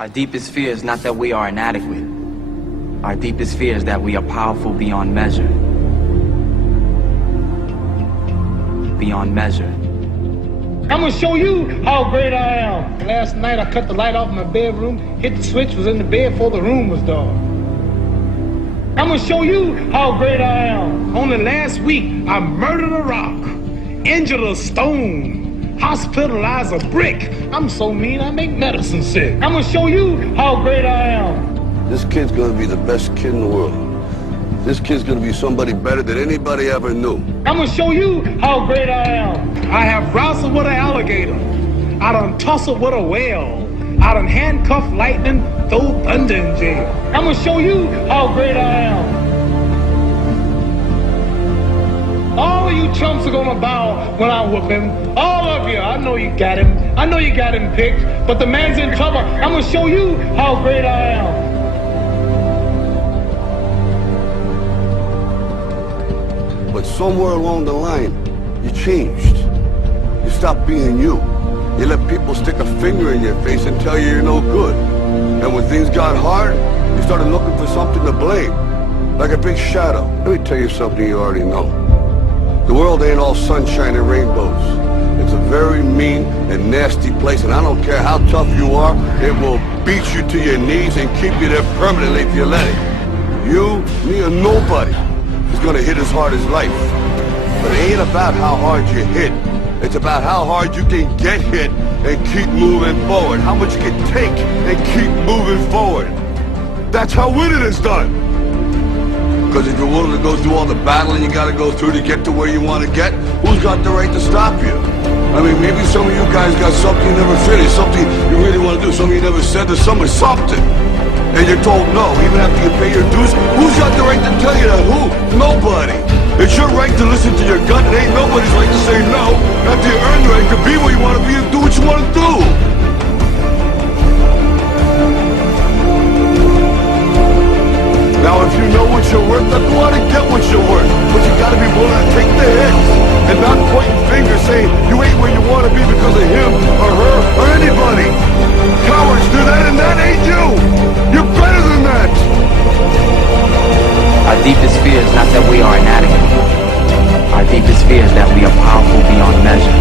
Our deepest fear is not that we are inadequate. Our deepest fear is that we are powerful beyond measure. Beyond measure. I'm gonna show you how great I am. Last night I cut the light off in my bedroom, hit the switch, was in the bed before the room was dark. I'm gonna show you how great I am. Only last week I murdered a rock, injured a stone, hospitalized a brick. I'm so mean I make medicine sick. I'm gonna show you how great I am. This kid's gonna be the best kid in the world. This kid's gonna be somebody better than anybody ever knew. I'm gonna show you how great I am. I have wrestled with an alligator. I done tussled with a whale. I done handcuffed lightning, throw thunder in jail. I'm gonna show you how great I am. All of you chumps are gonna bow when I whoop him. All of you. I know you got him. I know you got him picked, but the man's in trouble. I'm gonna show you how great I am. But somewhere along the line, you changed. You stopped being you. You let people stick a finger in your face and tell you you're no good. And when things got hard, you started looking for something to blame, like a big shadow. Let me tell you something you already know. The world ain't all sunshine and rainbows. It's a very mean and nasty place, and I don't care how tough you are, it will beat you to your knees and keep you there permanently if you let it. You, me, or nobody is gonna hit as hard as life. But it ain't about how hard you hit. It's about how hard you can get hit and keep moving forward. How much you can take and keep moving forward. That's how winning is done. Because if you're willing to go through all the battling you gotta go through to get to where you want to get, who's got the right to stop you? I mean, maybe some of you guys got something you never finished, something you really want to do, something you never said to someone, something. And you're told no, even after you pay your dues. Who's got the right to tell you that? Who? Nobody. It's your right to listen to your gut. It ain't nobody's right to say no. After you earn the right to be where you want to be and do what you want to do. Now, if you know what you're worth, then go out and get what you're worth. But you gotta be willing to take the hits and not pointing fingers saying you ain't where you want to be because of him or her or anybody. Cowards do that, and that ain't you. You're better than that. Our deepest fear is not that we are inadequate. Our deepest fear is that we are powerful beyond measure.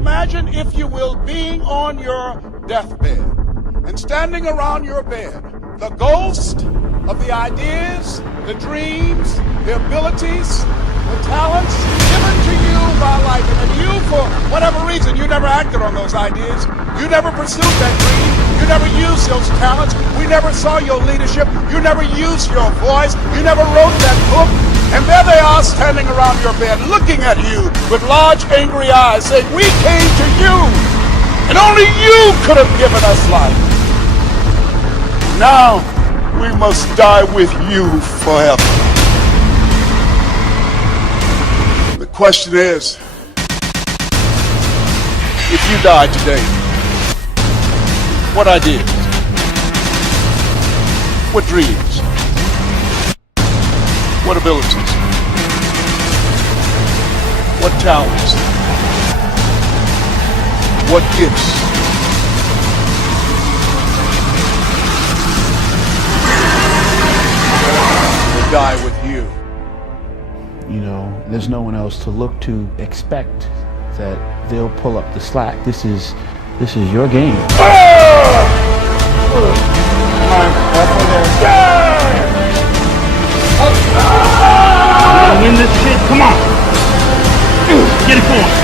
Imagine, if you will, being on your deathbed and standing around your bed, the ghost of the ideas, the dreams, the abilities, the talents given to you by life. And you, for whatever reason, you never acted on those ideas. You never pursued that dream. You never used those talents. We never saw your leadership. You never used your voice. You never wrote that book. And there they are standing around your bed looking at you with large angry eyes saying, we came to you and only you could have given us life. Now we must die with you forever. The question is, if you died today, what ideas? What dreams? What abilities? What talents? What gifts? Will die with you. You know, there's no one else to look to expect that they'll pull up the slack. This is your game. Come on, that's over there. shit. Come on. Get it going.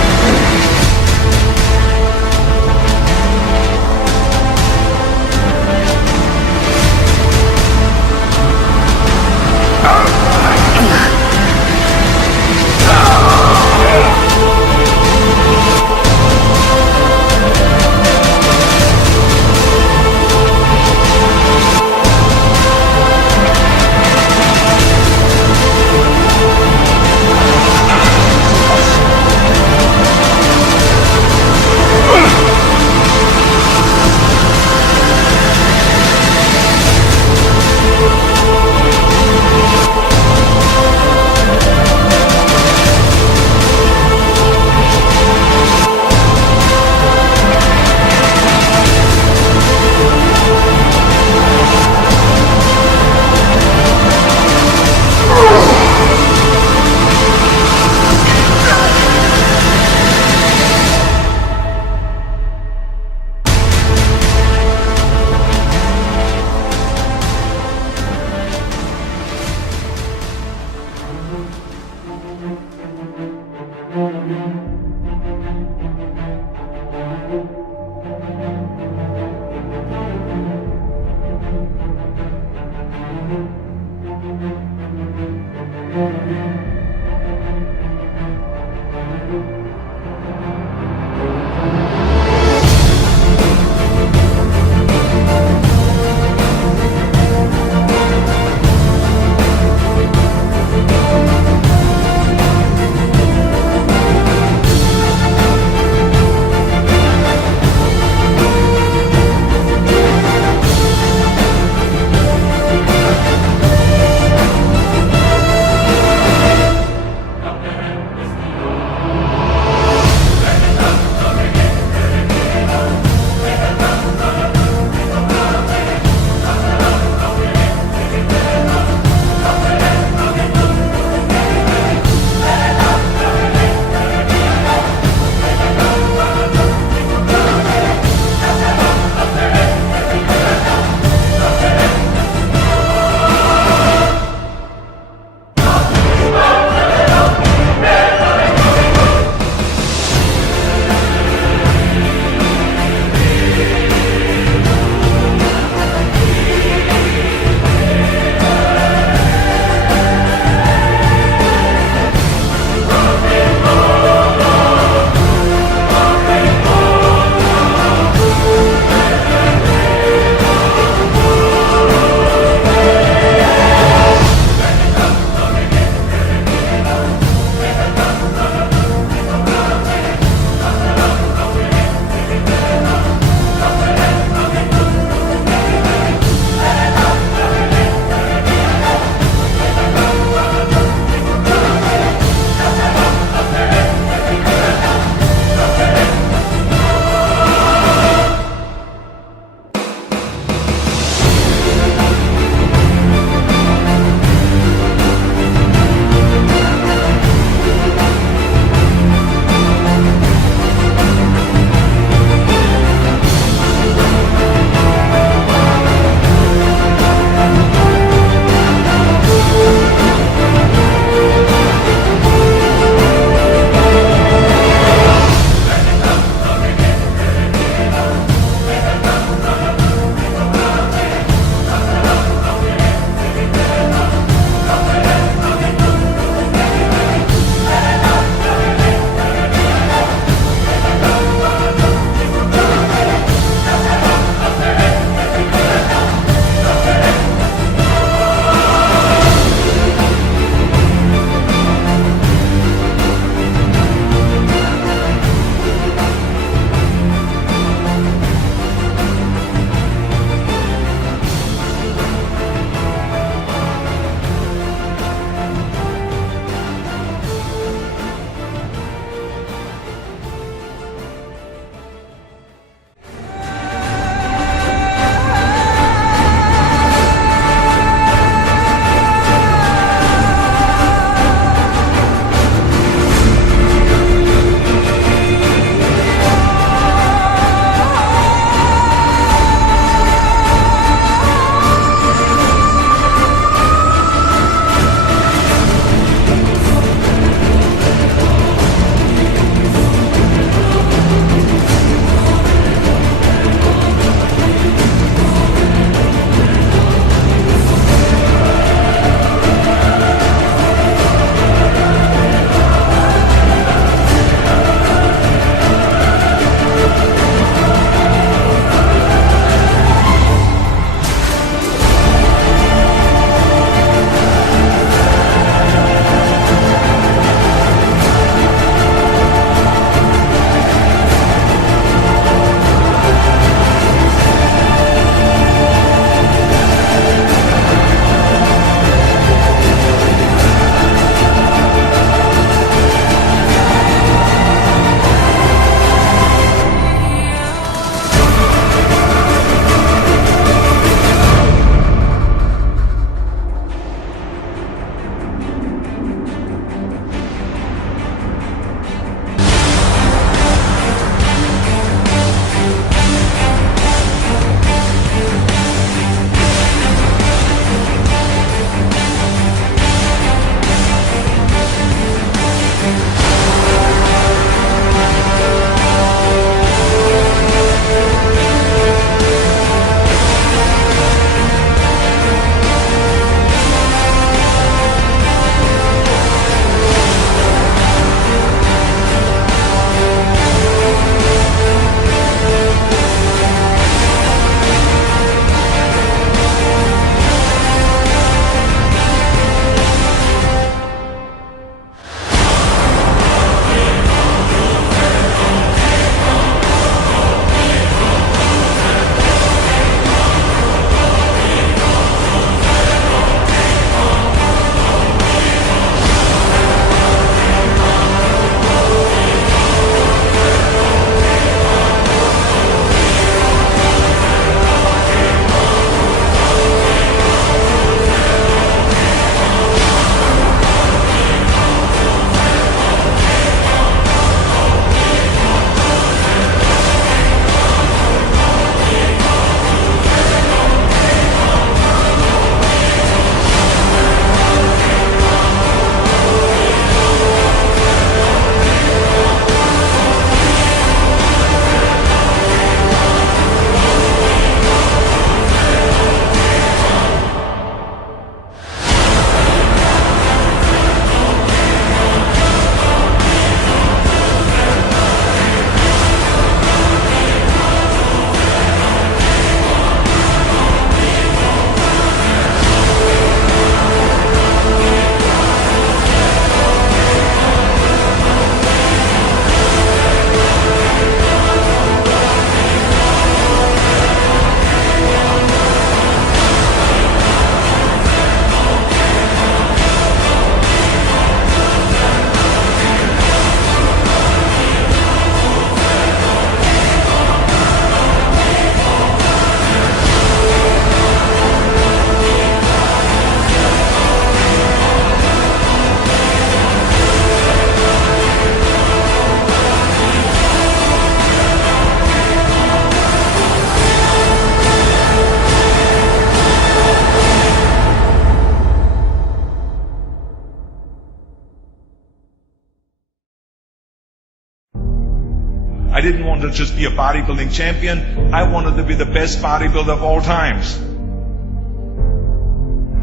I didn't want to just be a bodybuilding champion. I wanted to be the best bodybuilder of all times.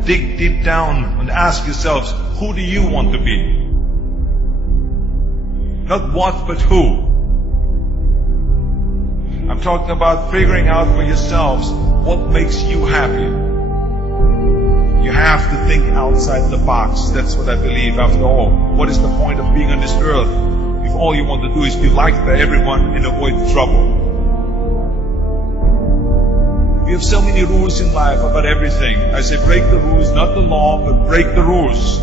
Dig deep down and ask yourselves, who do you want to be? Not what, but who. I'm talking about figuring out for yourselves what makes you happy. You have to think outside the box. That's what I believe. After all, what is the point of being on this earth if all you want to do is be liked by everyone and avoid trouble? We have so many rules in life about everything. I say break the rules, not the law, but break the rules.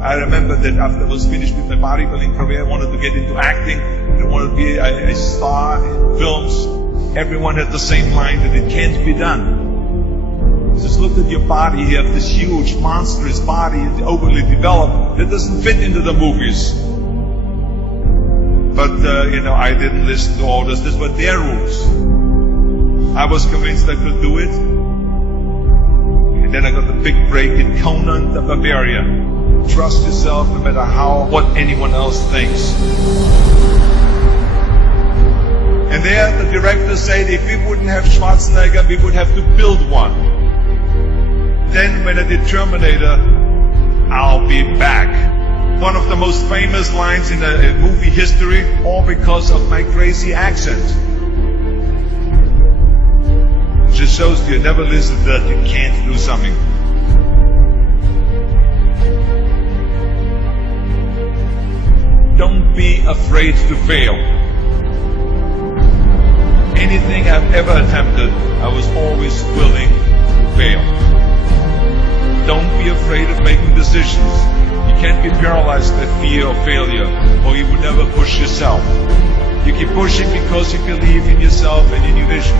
I remember that after I was finished with my bodybuilding career, I wanted to get into acting. I wanted to be a star in films. Everyone had the same line that it can't be done. Just look at your body. You have this huge, monstrous body, overly developed, that doesn't fit into the movies. But, I didn't listen to orders. These were their rules. I was convinced I could do it. And then I got the big break in Conan the Barbarian. Trust yourself no matter what anyone else thinks. And there the director said if we wouldn't have Schwarzenegger, we would have to build one. Then when I did Terminator, I'll be back. One of the most famous lines in movie history, all because of my crazy accent. It just shows you never listen that you can't do something. Don't be afraid to fail. Anything I've ever attempted, I was always willing to fail. Don't be afraid of making decisions. You can't be paralyzed by fear of failure, or you will never push yourself. You keep pushing because you believe in yourself and in your vision.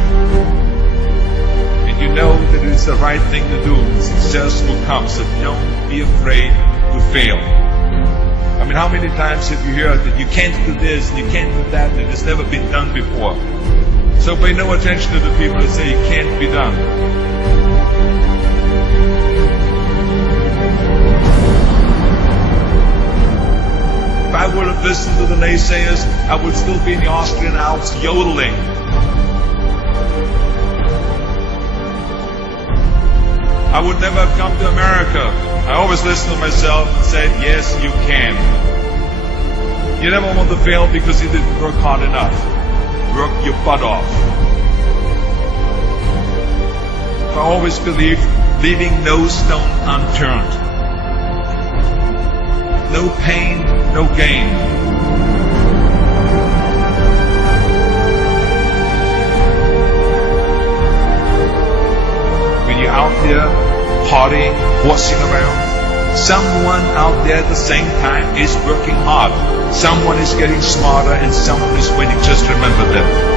And you know that it's the right thing to do. Success will come, so don't be afraid to fail. I mean, how many times have you heard that you can't do this, and you can't do that, and it's never been done before? So pay no attention to the people that say it can't be done. If I would have listened to the naysayers, I would still be in the Austrian Alps yodeling. I would never have come to America. I always listened to myself and said, yes, you can. You never want to fail because you didn't work hard enough. Work your butt off. I always believed leaving no stone unturned. No pain, no gain. When you're out there partying, horsing around, someone out there at the same time is working hard. Someone is getting smarter and someone is winning. Just remember that.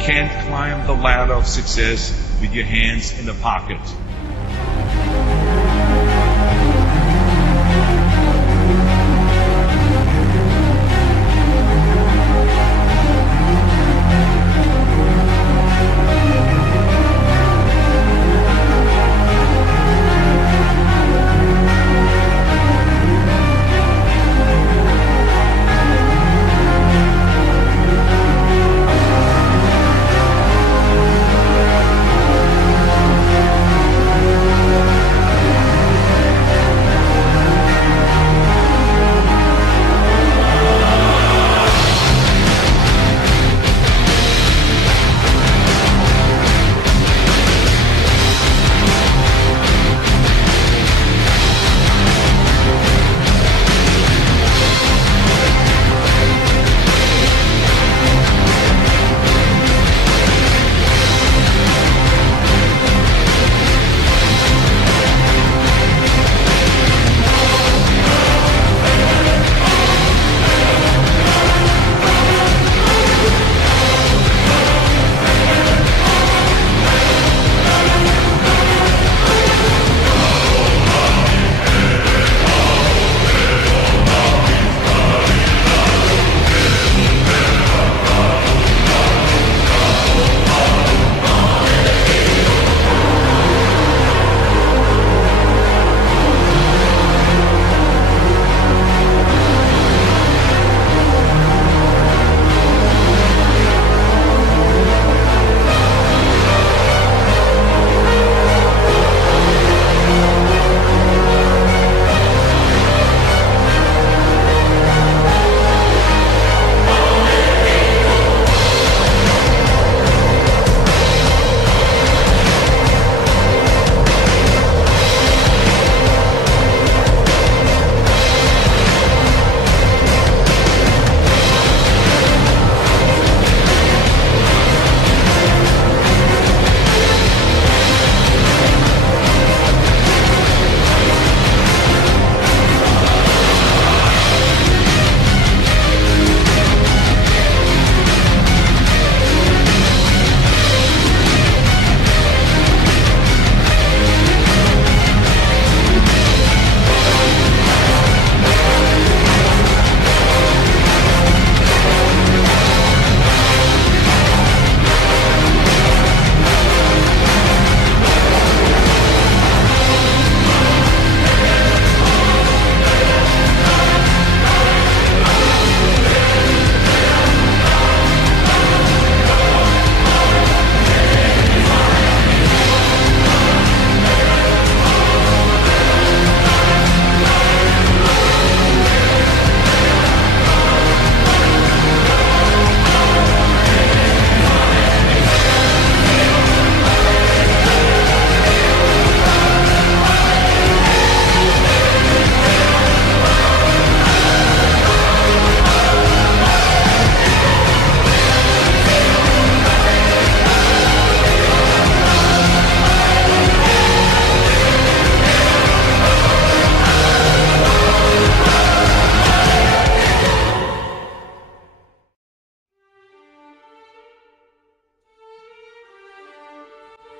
Can't climb the ladder of success with your hands in the pocket.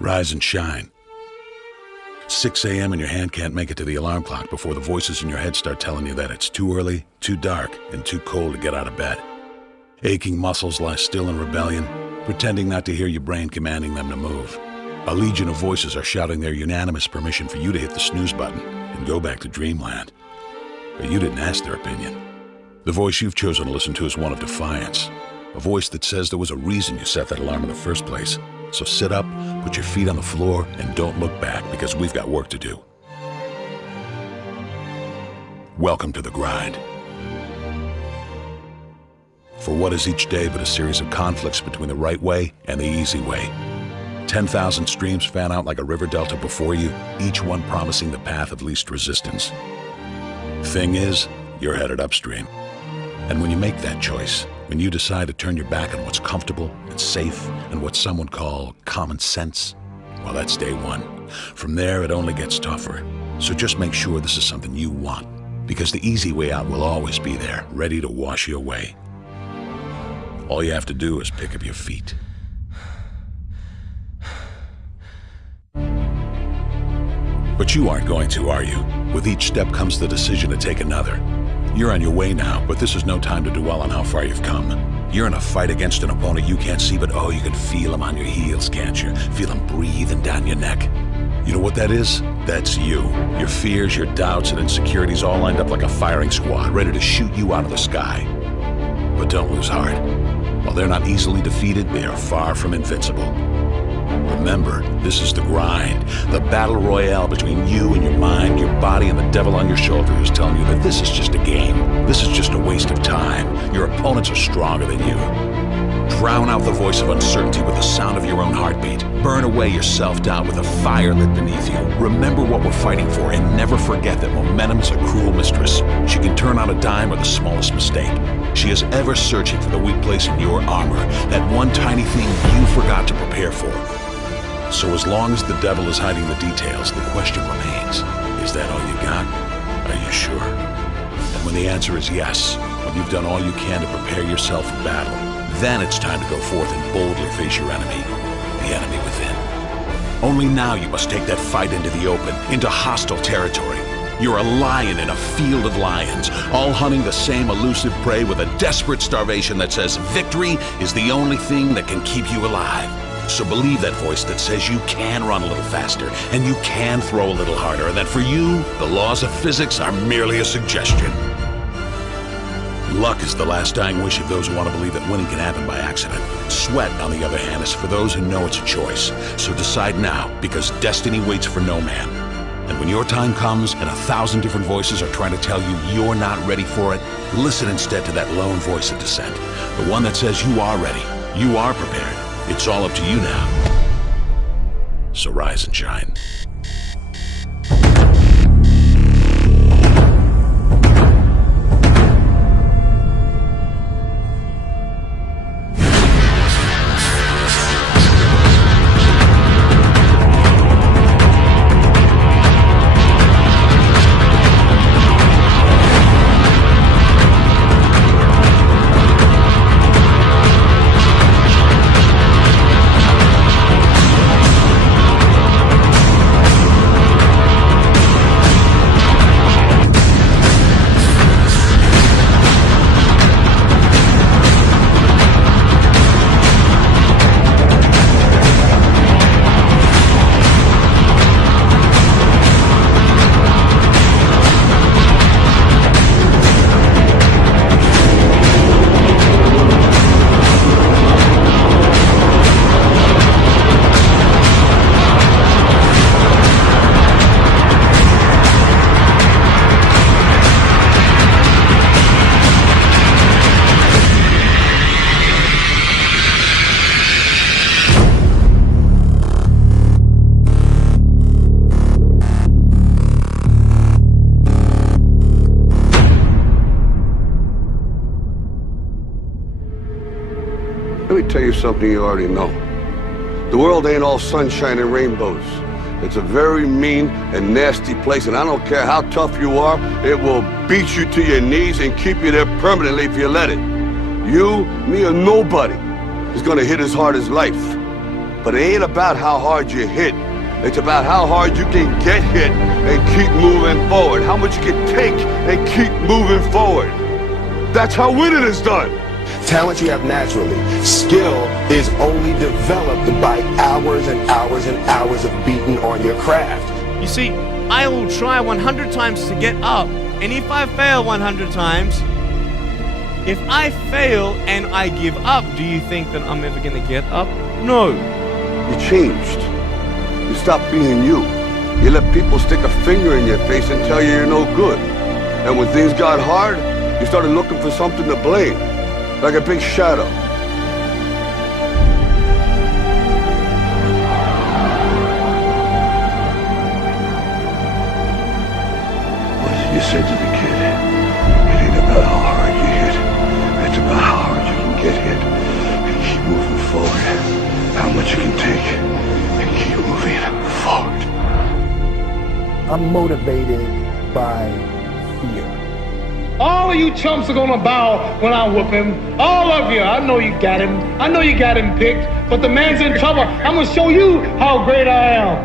Rise and shine. 6 a.m. and your hand can't make it to the alarm clock before the voices in your head start telling you that it's too early, too dark, and too cold to get out of bed. Aching muscles lie still in rebellion, pretending not to hear your brain commanding them to move. A legion of voices are shouting their unanimous permission for you to hit the snooze button and go back to dreamland. But you didn't ask their opinion. The voice you've chosen to listen to is one of defiance. A voice that says there was a reason you set that alarm in the first place. So sit up, put your feet on the floor, and don't look back, because we've got work to do. Welcome to the grind. For what is each day but a series of conflicts between the right way and the easy way? 10,000 streams fan out like a river delta before you, each one promising the path of least resistance. Thing is, you're headed upstream. And when you make that choice, when you decide to turn your back on what's comfortable and safe and what some would call common sense, well, that's day one. From there, it only gets tougher. So just make sure this is something you want, because the easy way out will always be there, ready to wash you away. All you have to do is pick up your feet. But you aren't going to, are you? With each step comes the decision to take another. You're on your way now, but this is no time to dwell on how far you've come. You're in a fight against an opponent you can't see, but oh, you can feel him on your heels, can't you? Feel him breathing down your neck. You know what that is? That's you. Your fears, your doubts, and insecurities all lined up like a firing squad, ready to shoot you out of the sky. But don't lose heart. While they're not easily defeated, they are far from invincible. Remember, this is the grind, the battle royale between you and your mind, your body, and the devil on your shoulder who's telling you that this is just a game. This is just a waste of time. Your opponents are stronger than you. Drown out the voice of uncertainty with the sound of your own heartbeat. Burn away your self-doubt with a fire lit beneath you. Remember what we're fighting for, and never forget that momentum is a cruel mistress. She can turn on a dime or the smallest mistake. She is ever searching for the weak place in your armor, that one tiny thing you forgot to prepare for. So as long as the devil is hiding the details, the question remains, is that all you got? Are you sure? And when the answer is yes, when you've done all you can to prepare yourself for battle, then it's time to go forth and boldly face your enemy, the enemy within. Only now you must take that fight into the open, into hostile territory. You're a lion in a field of lions, all hunting the same elusive prey with a desperate starvation that says victory is the only thing that can keep you alive. So believe that voice that says you can run a little faster, and you can throw a little harder, and that for you, the laws of physics are merely a suggestion. Luck is the last dying wish of those who want to believe that winning can happen by accident. Sweat, on the other hand, is for those who know it's a choice. So decide now, because destiny waits for no man. And when your time comes and 1,000 different voices are trying to tell you you're not ready for it, listen instead to that lone voice of dissent. The one that says you are ready, you are prepared. It's all up to you now. So rise and shine. Let me tell you something you already know. The world ain't all sunshine and rainbows. It's a very mean and nasty place, and I don't care how tough you are, it will beat you to your knees and keep you there permanently if you let it. You, me, or nobody is gonna hit as hard as life. But it ain't about how hard you hit. It's about how hard you can get hit and keep moving forward. How much you can take and keep moving forward. That's how winning is done. Talent you have naturally. Skill is only developed by hours and hours and hours of beating on your craft. You see, I will try 100 times to get up, and if I fail 100 times, if I fail and I give up, do you think that I'm ever gonna get up? No. You changed. You stopped being you. You let people stick a finger in your face and tell you you're no good. And when things got hard, you started looking for something to blame. Like a big shadow. What you said to the kid, it ain't about how hard you hit. It's about how hard you can get hit and keep moving forward. How much you can take and keep moving forward. I'm motivated by fear. All of you chumps are gonna bow when I whoop him. All of you. I know you got him. I know you got him picked. But the man's in trouble. I'm gonna show you how great I am.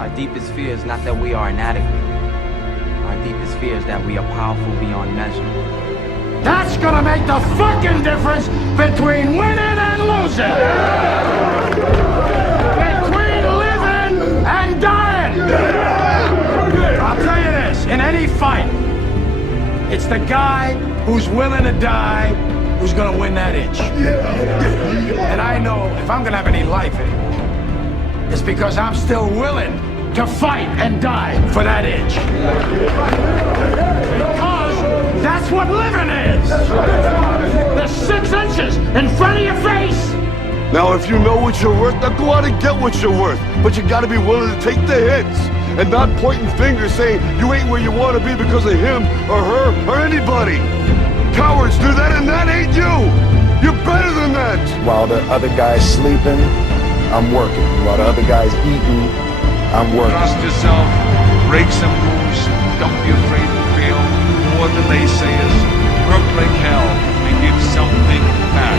Our deepest fear is not that we are inadequate. Our deepest fear is that we are powerful beyond measure. That's gonna make the fucking difference between winning and losing. Between living and dying. I'll tell you this, in any fight, it's the guy who's willing to die who's gonna win that inch. And I know if I'm gonna have any life in it, it's because I'm still willing to fight and die for that inch. Because that's what living is. There's 6 inches in front of your face. Now if you know what you're worth, now go out and get what you're worth. But you gotta be willing to take the hits. And not pointing fingers saying you ain't where you want to be because of him or her or anybody. Cowards do that and that ain't you. You're better than that. While the other guy's sleeping, I'm working. While the other guy's eating, I'm working. Trust yourself, break some rules, don't be afraid to fail, ignore the naysayers, work like hell, and give something back.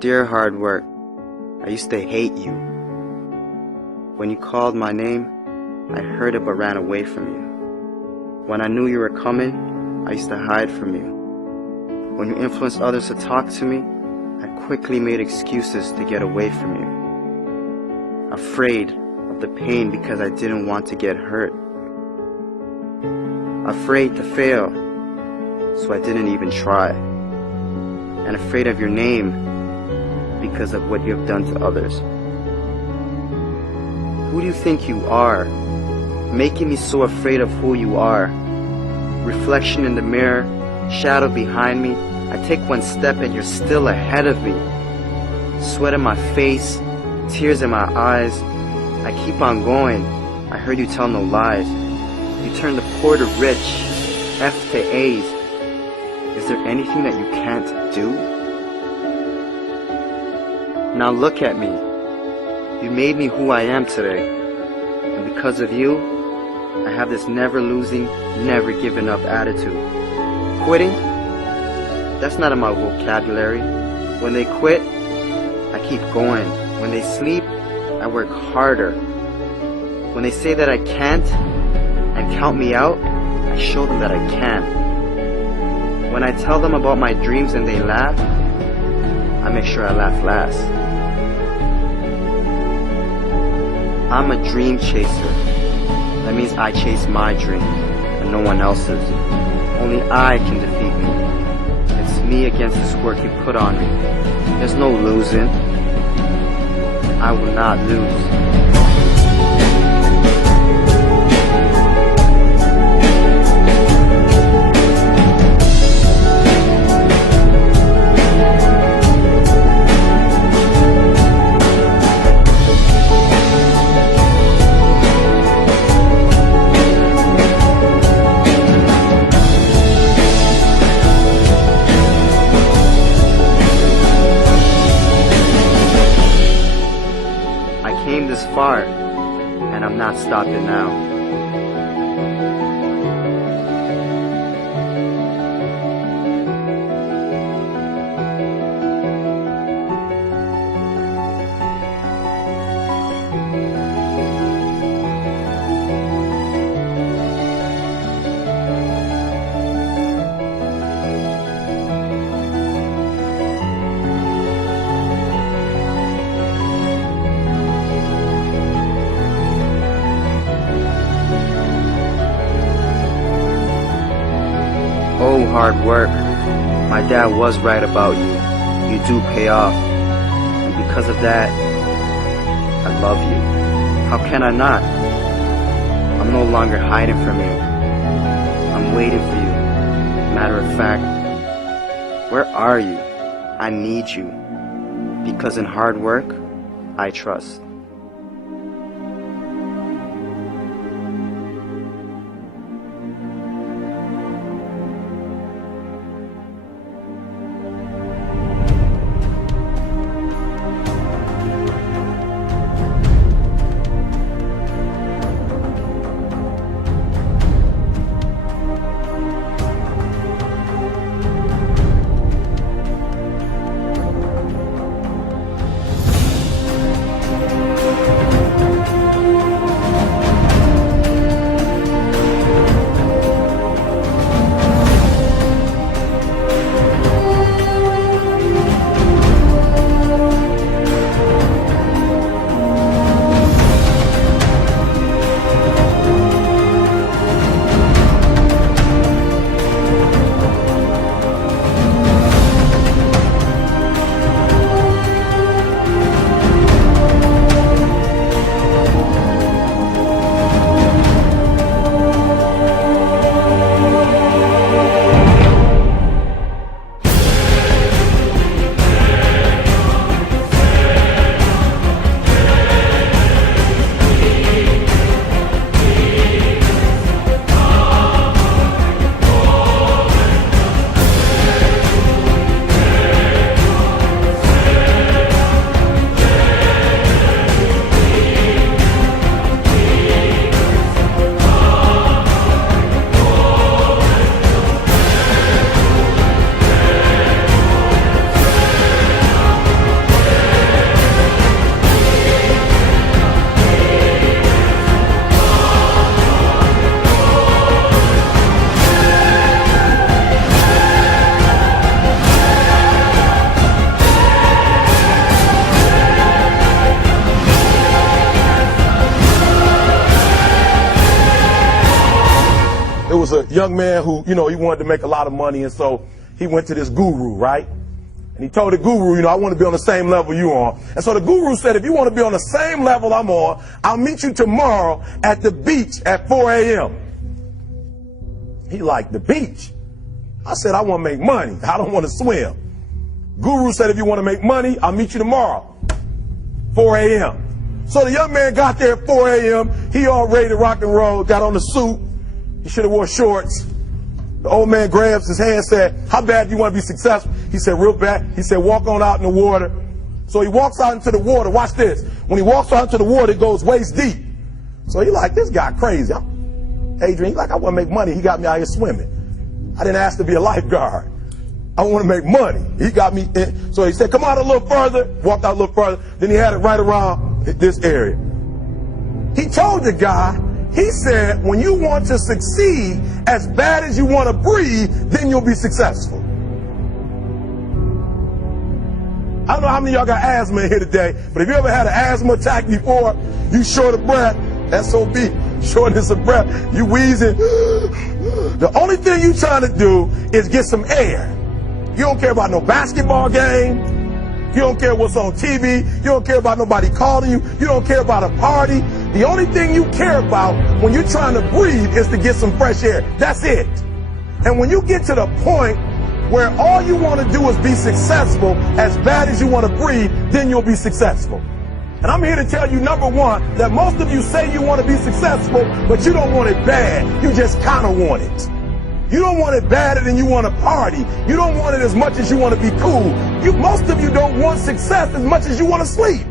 Dear hard work, I used to hate you. When you called my name, I heard it but ran away from you. When I knew you were coming, I used to hide from you. When you influenced others to talk to me, I quickly made excuses to get away from you. Afraid of the pain because I didn't want to get hurt. Afraid to fail, so I didn't even try. and afraid of your name because of what you have done to others. Who do you think you are, making me so afraid of who you are? Reflection in the mirror, shadow behind me. I take one step and you're still ahead of me. Sweat in my face, tears in my eyes. I keep on going. I heard you tell no lies. You turn the poor to rich, F to A's. Is there anything that you can't do? Now look at me. You made me who I am today. And because of you, I have this never losing, never giving up attitude. Quitting? That's not in my vocabulary. When they quit, I keep going. When they sleep, I work harder. When they say that I can't and count me out, I show them that I can. When I tell them about my dreams and they laugh, I make sure I laugh last. I'm a dream chaser. That means I chase my dream and no one else's. Only I can defeat me. It's me against this work you put on me. There's no losing. I will not lose. This far, and I'm not stopping now. Oh, hard work. My dad was right about you. You do pay off. And because of that, I love you. How can I not? I'm no longer hiding from you. I'm waiting for you. Matter of fact, where are you? I need you. Because in hard work, I trust. was a young man who, he wanted to make a lot of money, and so he went to this guru, right? And he told the guru, you know, I want to be on the same level you are. And so the guru said, if you want to be on the same level I'm on, I'll meet you tomorrow at the beach at 4 a.m. He liked the beach. I said, I want to make money. I don't want to swim. Guru said, if you want to make money, I'll meet you tomorrow, 4 a.m. So the young man got there at 4 a.m. He all ready to rock and roll, got on the suit. He should have wore shorts. The old man grabs his hand and said, how bad do you want to be successful? He said, real bad. He said, walk on out in the water. So he walks out into the water. Watch this. When he walks out into the water, it goes waist deep. So he like, this guy crazy. Adrian, he like, I want to make money. He got me out here swimming. I didn't ask to be a lifeguard. I want to make money. He got me in. So he said, come out a little further. Walked out a little further. Then he had it right around this area. He told the guy, he said, when you want to succeed as bad as you want to breathe, then you'll be successful. I don't know how many of y'all got asthma in here today, but if you ever had an asthma attack before, you short of breath, SOB, shortness of breath, you wheezing. The only thing you trying to do is get some air. You don't care about no basketball game. You don't care what's on TV. You don't care about nobody calling you. You don't care about a party. The only thing you care about when you're trying to breathe is to get some fresh air. That's it. And when you get to the point where all you want to do is be successful as bad as you want to breathe, then you'll be successful. And I'm here to tell you, number one, that most of you say you want to be successful, but you don't want it bad. You just kind of want it. You don't want it badder than you want to party. You don't want it as much as you want to be cool. Most of you don't want success as much as you want to sleep.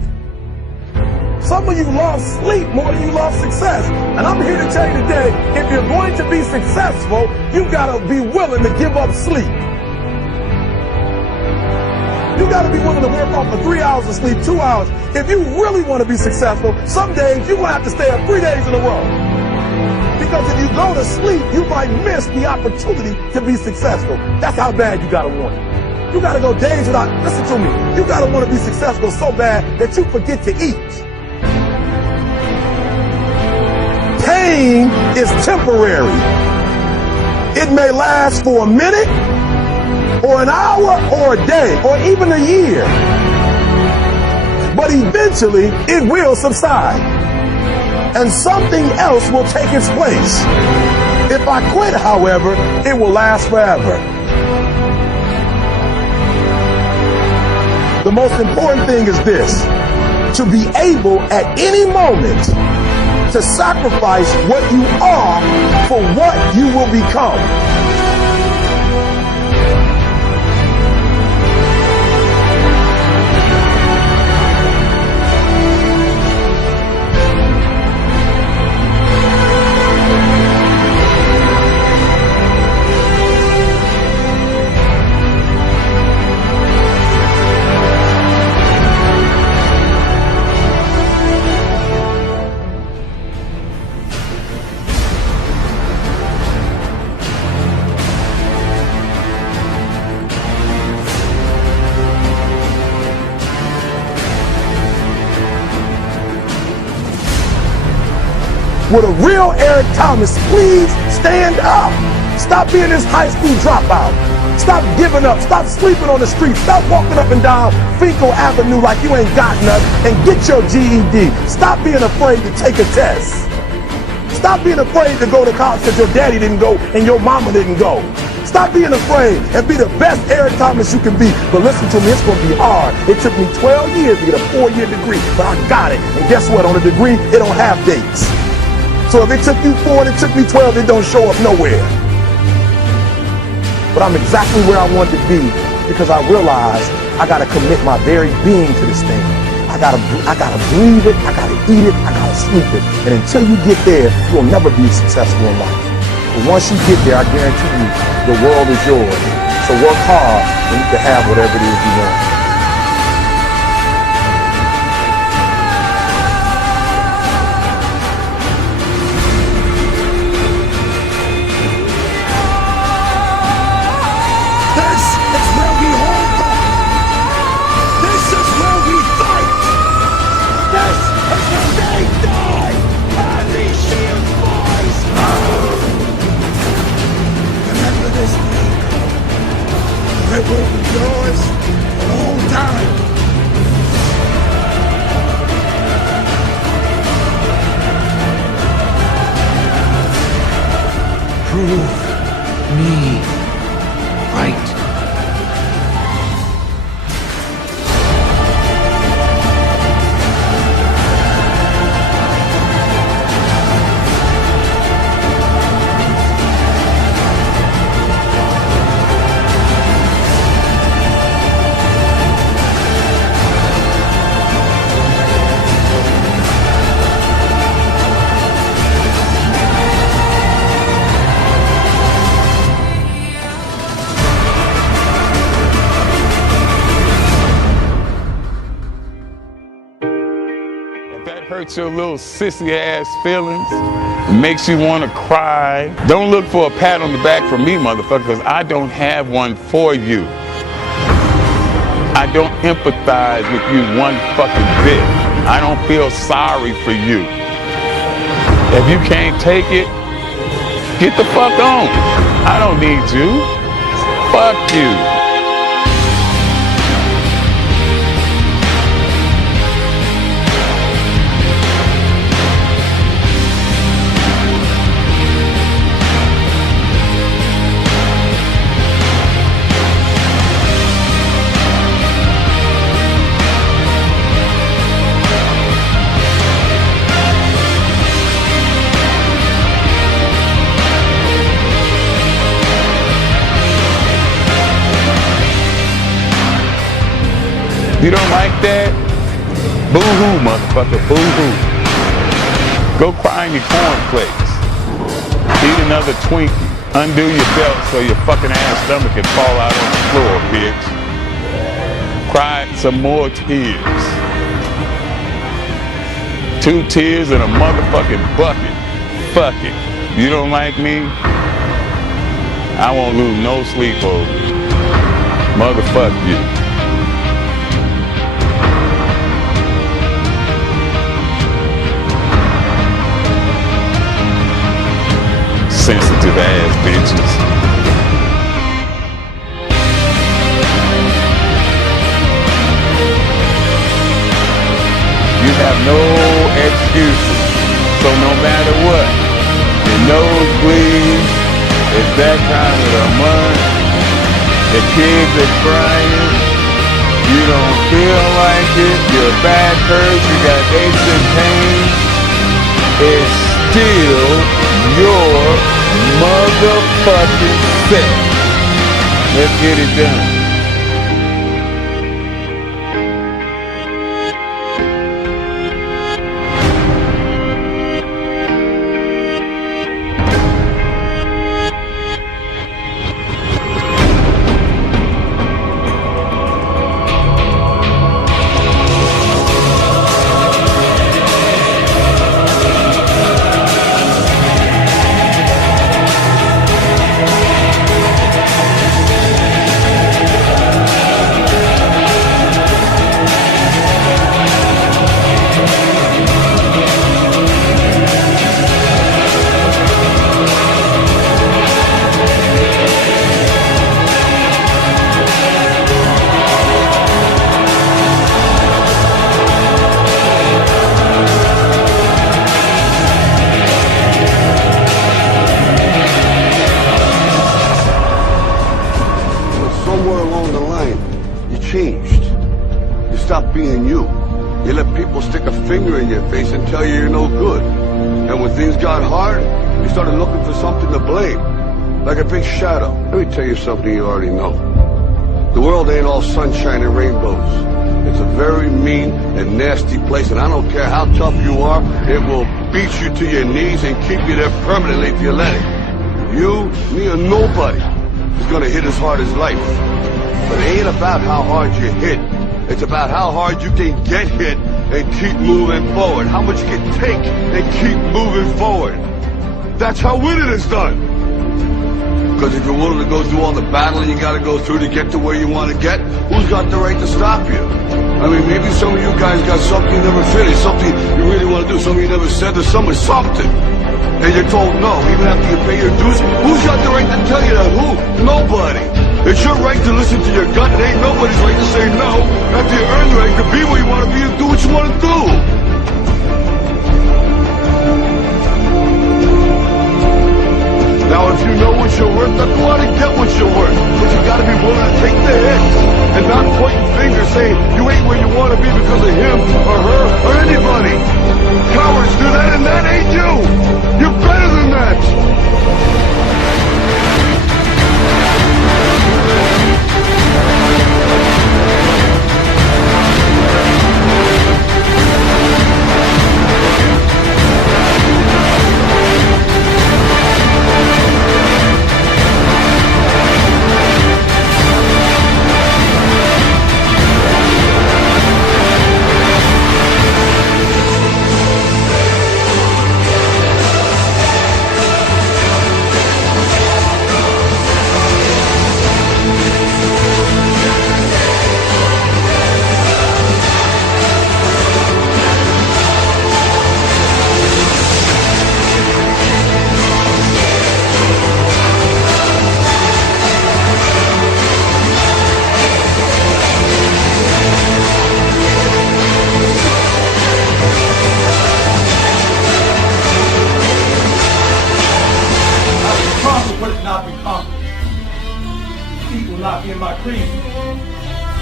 Some of you love sleep more than you love success. And I'm here to tell you today, if you're going to be successful, you got to be willing to give up sleep. You got to be willing to work off for 3 hours of sleep, 2 hours. If you really want to be successful, some days you're going to have to stay up 3 days in a row. Because if you go to sleep, you might miss the opportunity to be successful. That's how bad you got to want it. You got to go days without, listen to me, you got to want to be successful so bad that you forget to eat. Pain is temporary. It may last for a minute, or an hour, or a day, or even a year. But eventually, it will subside. And something else will take its place. If I quit, however, it will last forever. The most important thing is this: to be able at any moment to sacrifice what you are for what you will become. With a real Eric Thomas, please stand up. Stop being this high school dropout. Stop giving up. Stop sleeping on the street. Stop walking up and down Finkel Avenue like you ain't got nothing, and get your GED. Stop being afraid to take a test. Stop being afraid to go to college because your daddy didn't go and your mama didn't go. Stop being afraid and be the best Eric Thomas you can be. But listen to me, it's going to be hard. It took me 12 years to get a 4-year degree, but I got it. And guess what? On a degree, it don't have dates. So if it took you 4 and it took me 12, it don't show up nowhere. But I'm exactly where I wanted to be because I realized I got to commit my very being to this thing. I gotta breathe it, I gotta eat it, I gotta sleep it. And until you get there, you'll never be successful in life. But once you get there, I guarantee you, the world is yours. So work hard and you can have whatever it is you want. It will be yours. Prove me right. Hurts your little sissy ass feelings, makes you want to cry. Don't look for a pat on the back from me, motherfucker, because I don't have one for you. I don't empathize with you one fucking bit. I don't feel sorry for you. If you can't take it, get the fuck on. I don't need you. Fuck you. You don't like that? Boo-hoo, motherfucker, boo-hoo. Go cry in your cornflakes. Eat another Twinkie. Undo your belt so your fucking ass stomach can fall out on the floor, bitch. Cry some more tears. 2 tears in a motherfucking bucket. Fuck it. You don't like me? I won't lose no sleep over you. Motherfuck you. Sensitive ass bitches. You have no excuses. So no matter what, your nose bleeds, it's that time of the month, the kids are crying, you don't feel like it, your back hurts, you got aches and pains, it's still your motherfucking set. Let's get it done. Changed. You stopped being you. You let people stick a finger in your face and tell you you're no good. And when things got hard, you started looking for something to blame. Like a big shadow. Let me tell you something you already know. The world ain't all sunshine and rainbows. It's a very mean and nasty place, and I don't care how tough you are, it will beat you to your knees and keep you there permanently if you let it. You, me, or nobody is gonna hit as hard as life. But it ain't about how hard you hit. It's about how hard you can get hit and keep moving forward. How much you can take and keep moving forward. That's how winning is done. Because if you're willing to go through all the battling you gotta go through to get to where you want to get, who's got the right to stop you? I mean, maybe some of you guys got something you never finished, something you really want to do, something you never said to someone, something. And you're told no, even after you pay your dues. Who's got the right to tell you that? Who? Nobody. It's your right to listen to your gut. It ain't nobody's right to say no after you earn the right to be where you want to be and do what you want to do. Now, if you know what you're worth, then go out and get what you're worth. But you gotta be willing to take the hits and not pointing fingers saying you ain't where you want to be because of him or her or anybody. Cowards do that, and that ain't you. You're better than that.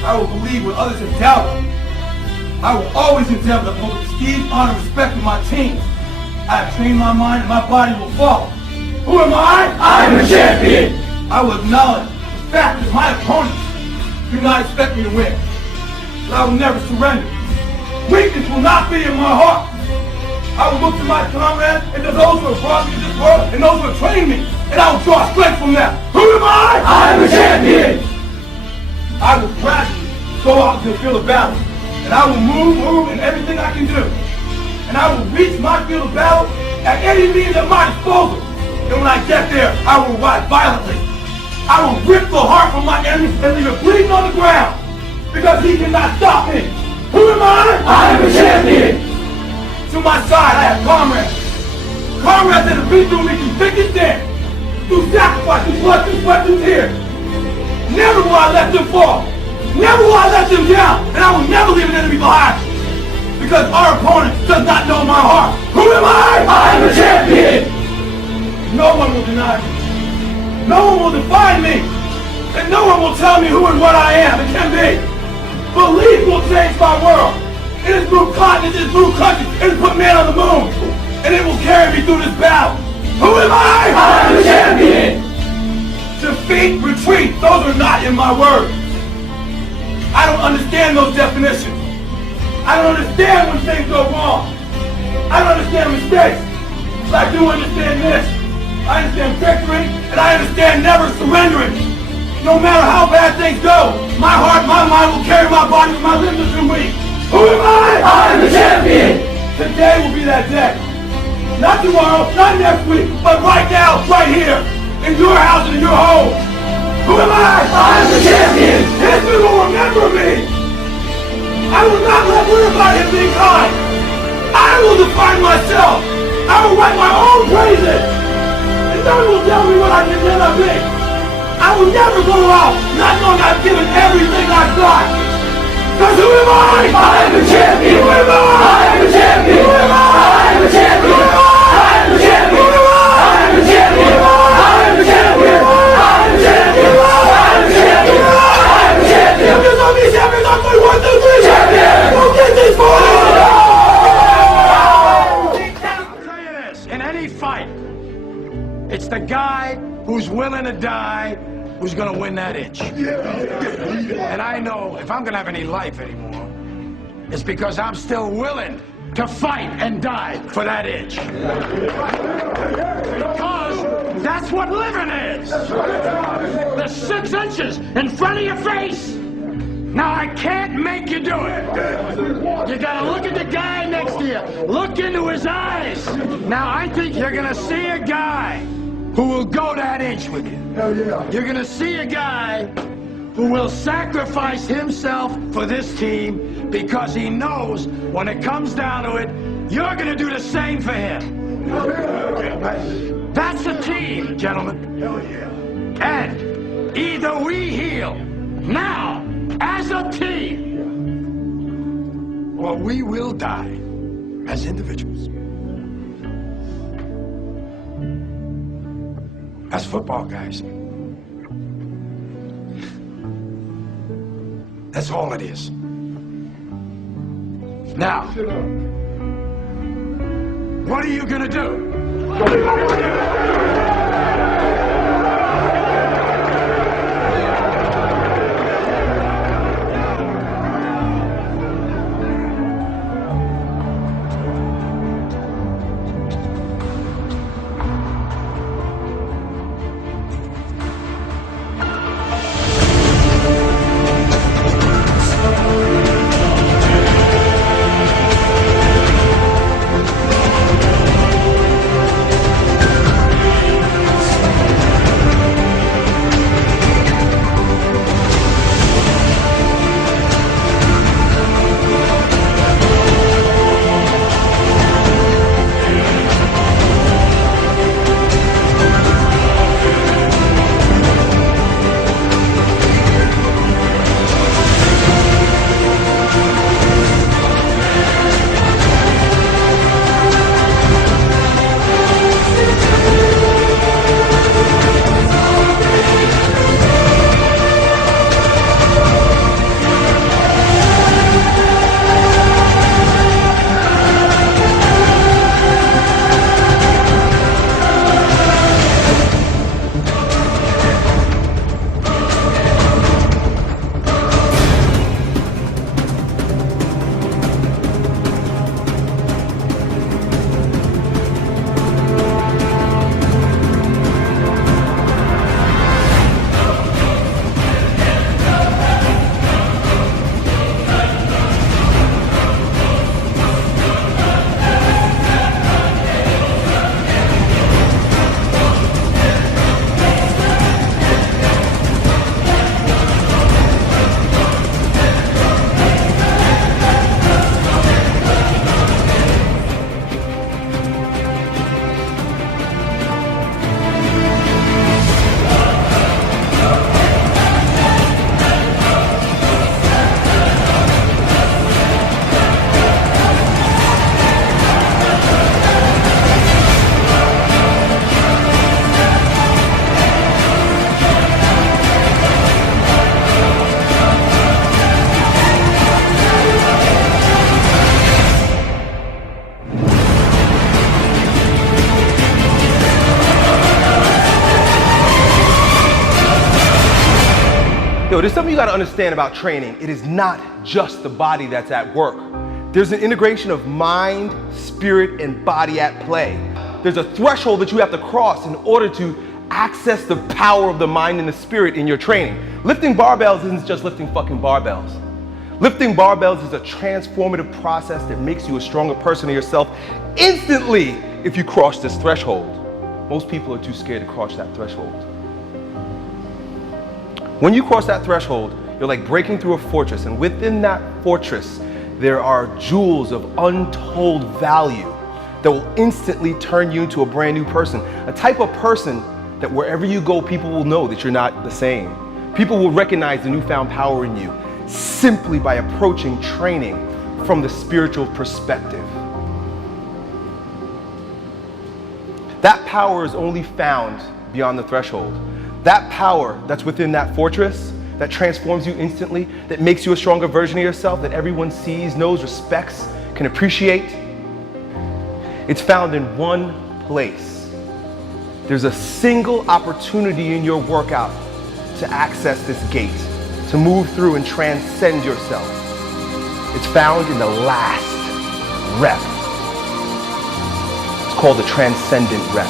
I will believe what others have doubted. I will always endeavor to hold prestige, honor, and respect of my team. I have trained my mind and my body will follow. Who am I? I am a champion. I will acknowledge the fact that my opponents do not expect me to win. But I will never surrender. Weakness will not be in my heart. I will look to my comrades and to those who have brought me to this world and those who have trained me, and I will draw strength from them. Who am I? I am a champion. I will gradually go out into the field of battle, and I will move in everything I can do. And I will reach my field of battle at any means at my disposal. And when I get there, I will ride violently. I will rip the heart from my enemy and leave it bleeding on the ground, because he cannot stop me. Who am I? I am a champion. To my side, I have comrades. Comrades that have been through me through thick and thin, through sacrifice, through blood, through sweat, through tears. Never will I let them fall. Never will I let them down. And I will never leave an enemy behind. Because our opponent does not know my heart. Who am I? I am a champion. No one will deny me. No one will define me. And no one will tell me who and what I am and can be. Belief will change my world. It has moved continents, it has moved countries, it has put man on the moon. And it will carry me through this battle. Who am I? I am a champion. Defeat, retreat, those are not in my words. I don't understand those definitions. I don't understand when things go wrong. I don't understand mistakes. But I do understand this. I understand victory, and I understand never surrendering. No matter how bad things go, my heart, my mind will carry my body with my limbs are weak. Who am I? I am the champion. Today will be that day. Not tomorrow, not next week, but right now, right here. In your house and in your home. Who am I? I am the champion. History will remember me. I will not let worry about him being kind. I will define myself. I will write my own praises. And no one will tell me what I can never be. I will never go out not knowing I've given everything I've got. Because who am I? I am the champion. Who am I? I am the champion. Who am I? I am the champion. Who am I? I am the champion. Who am I? I am the champion. Who am I? It's the guy who's willing to die who's gonna win that inch. And I know if I'm gonna have any life anymore, it's because I'm still willing to fight and die for that inch. Because that's what living is. The 6 inches in front of your face. Now I can't make you do it. You gotta look at the guy next to you. Look into his eyes. Now I think you're gonna see a guy who will go that inch with you. You're gonna see a guy who will sacrifice himself for this team because he knows when it comes down to it, you're gonna do the same for him. That's a team, gentlemen. And either we heal now as a team, or we will die as individuals. That's football, guys. That's all it is. Now, what are you gonna do? Yo, there's something you gotta understand about training. It is not just the body that's at work. There's an integration of mind, spirit, and body at play. There's a threshold that you have to cross in order to access the power of the mind and the spirit in your training. Lifting barbells isn't just lifting fucking barbells. Lifting barbells is a transformative process that makes you a stronger person of yourself instantly if you cross this threshold. Most people are too scared to cross that threshold. When you cross that threshold, you're like breaking through a fortress, and within that fortress, there are jewels of untold value that will instantly turn you into a brand new person. A type of person that wherever you go, people will know that you're not the same. People will recognize the newfound power in you simply by approaching training from the spiritual perspective. That power is only found beyond the threshold. That power that's within that fortress, that transforms you instantly, that makes you a stronger version of yourself, that everyone sees, knows, respects, can appreciate, it's found in one place. There's a single opportunity in your workout to access this gate, to move through and transcend yourself. It's found in the last rep. It's called the transcendent rep.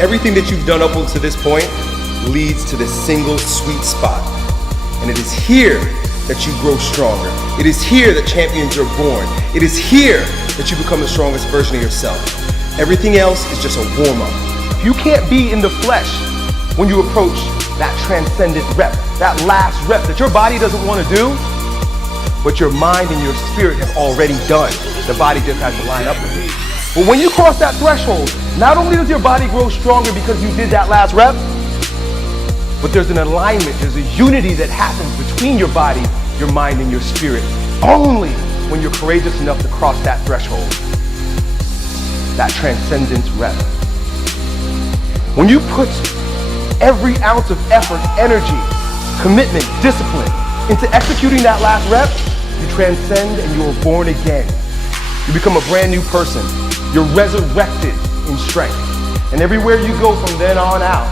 Everything that you've done up to this point leads to this single sweet spot. And it is here that you grow stronger. It is here that champions are born. It is here that you become the strongest version of yourself. Everything else is just a warm-up. If you can't be in the flesh when you approach that transcendent rep, that last rep that your body doesn't want to do, but your mind and your spirit have already done. The body just has to line up with it. But when you cross that threshold, not only does your body grow stronger because you did that last rep, but there's an alignment, there's a unity that happens between your body, your mind, and your spirit. Only when you're courageous enough to cross that threshold, that transcendence rep. When you put every ounce of effort, energy, commitment, discipline into executing that last rep, you transcend and you are born again. You become a brand new person. You're resurrected in strength. And everywhere you go from then on out,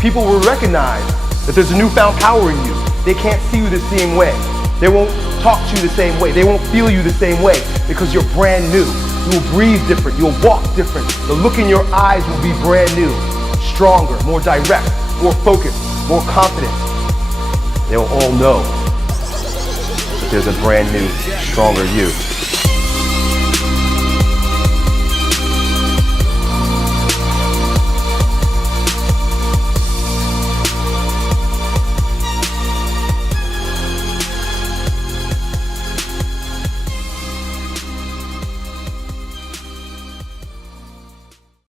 people will recognize that there's a newfound power in you. They can't see you the same way. They won't talk to you the same way. They won't feel you the same way because you're brand new. You will breathe different. You'll walk different. The look in your eyes will be brand new, stronger, more direct, more focused, more confident. They'll all know that there's a brand new, stronger you.